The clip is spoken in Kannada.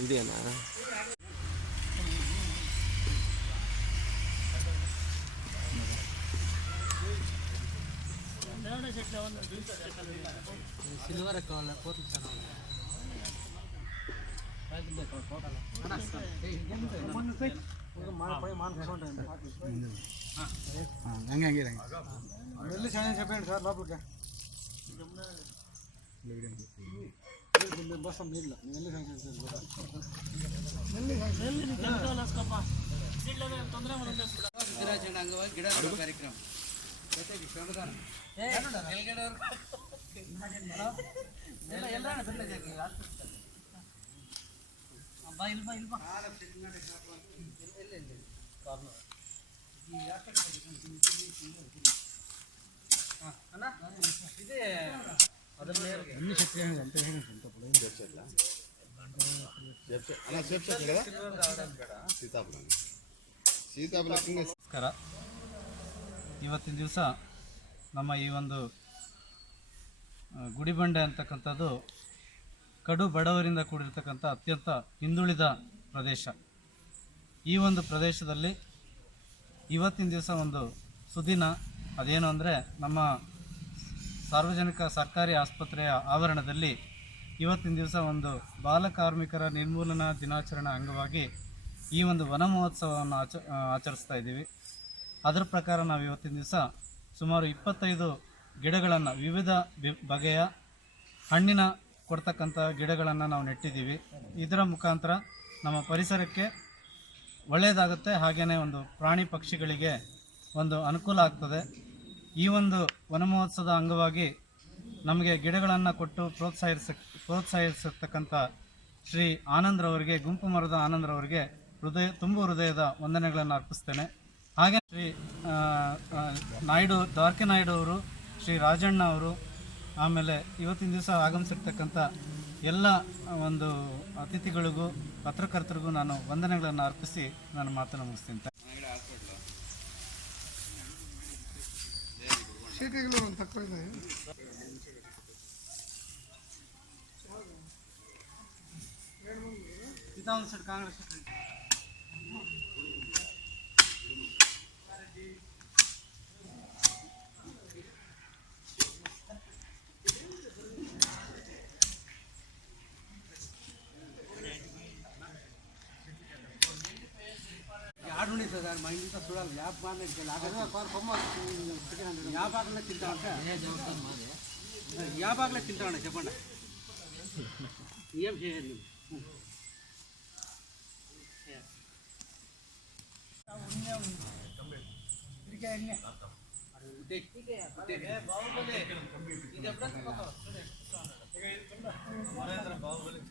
ఇదేనా? సిల్వర్ కావాలి కోట్లు ಹಂಗೆ ಹಂಗೆ ಹಂಗೆ ಎಲ್ಲಿ ಸಣ್ಣ ಚಪ್ಪೇನು ಸರ್ ಲೋಪಕ್ಕೆ ಬಸ್ ಇಲ್ಲ ಎಲ್ಲಿ ಸಿದ್ಧರಾಜಣ್ಣ ಅಂಗವಾಗಿ ಗಿಡ ಕಾರ್ಯಕ್ರಮ ಜೊತೆಗೆ ಶ್ರಮದಾನ ಎಲ್ಲ ಎಲ್ಲ ಬಾ ಇಲ್ವಾ ಇಲ್ವಾ ನಮಸ್ಕಾರ. ಇವತ್ತಿನ ದಿವಸ ನಮ್ಮ ಈ ಒಂದು ಗುಡಿಬಂಡೆ ಅಂತಕ್ಕಂಥದ್ದು ಕಡು ಬಡವರಿಂದ ಕೂಡಿರ್ತಕ್ಕಂಥ ಅತ್ಯಂತ ಹಿಂದುಳಿದ ಪ್ರದೇಶ. ಈ ಒಂದು ಪ್ರದೇಶದಲ್ಲಿ ಇವತ್ತಿನ ದಿವಸ ಒಂದು ಸುದಿನ. ಅದೇನು ಅಂದರೆ ನಮ್ಮ ಸಾರ್ವಜನಿಕ ಸರ್ಕಾರಿ ಆಸ್ಪತ್ರೆಯ ಆವರಣದಲ್ಲಿ ಇವತ್ತಿನ ದಿವಸ ಒಂದು ಬಾಲಕಾರ್ಮಿಕರ ನಿರ್ಮೂಲನಾ ದಿನಾಚರಣೆ ಅಂಗವಾಗಿ ಈ ಒಂದು ವನ ಮಹೋತ್ಸವವನ್ನು ಆಚ ಆಚರಿಸ್ತಾ ಇದ್ದೀವಿ. ಅದರ ಪ್ರಕಾರ ನಾವು ಇವತ್ತಿನ ದಿವಸ ಸುಮಾರು ಇಪ್ಪತ್ತೈದು ಗಿಡಗಳನ್ನು ವಿವಿಧ ಬಗೆಯ ಹಣ್ಣಿನ ಕೊಡ್ತಕ್ಕಂಥ ಗಿಡಗಳನ್ನು ನಾವು ನೆಟ್ಟಿದ್ದೀವಿ. ಇದರ ಮುಖಾಂತರ ನಮ್ಮ ಪರಿಸರಕ್ಕೆ ಒಳ್ಳೆಯದಾಗುತ್ತೆ ಹಾಗೆಯೇ ಒಂದು ಪ್ರಾಣಿ ಪಕ್ಷಿಗಳಿಗೆ ಒಂದು ಅನುಕೂಲ ಆಗ್ತದೆ. ಈ ಒಂದು ವನ ಮಹೋತ್ಸವದ ಅಂಗವಾಗಿ ನಮಗೆ ಗಿಡಗಳನ್ನು ಕೊಟ್ಟು ಪ್ರೋತ್ಸಾಹಿಸ ಪ್ರೋತ್ಸಾಹಿಸತಕ್ಕಂಥ ಶ್ರೀ ಆನಂದ್ರವರಿಗೆ ಗುಂಪು ಮರದ ಆನಂದ್ರವರಿಗೆ ಹೃದಯ, ತುಂಬು ಹೃದಯದ ವಂದನೆಗಳನ್ನು ಅರ್ಪಿಸ್ತೇನೆ. ಹಾಗೆ ಶ್ರೀ ನಾಯ್ಡು, ದ್ವಾರಕೆ ನಾಯ್ಡು ಅವರು, ಶ್ರೀ ರಾಜಣ್ಣ ಅವರು, ಆಮೇಲೆ ಇವತ್ತಿನ ದಿವಸ ಆಗಮಿಸಿರ್ತಕ್ಕಂಥ ಎಲ್ಲ ಒಂದು ಅತಿಥಿಗಳಿಗೂ ಪತ್ರಕರ್ತರಿಗೂ ನಾನು ವಂದನೆಗಳನ್ನು ಅರ್ಪಿಸಿ ನಾನು ಮಾತನ್ನು ಮುಗಿಸ್ತೀನಿ. ಕಾಂಗ್ರೆಸ್ ఆడు ఉండే సార్ మా ఇంట్లో చూడాలి యాప్ బాగా యాపాకులే తింటామంట యాపాకులే తింటామంట చెప్పండి ఏం చేయండి బాహుబలి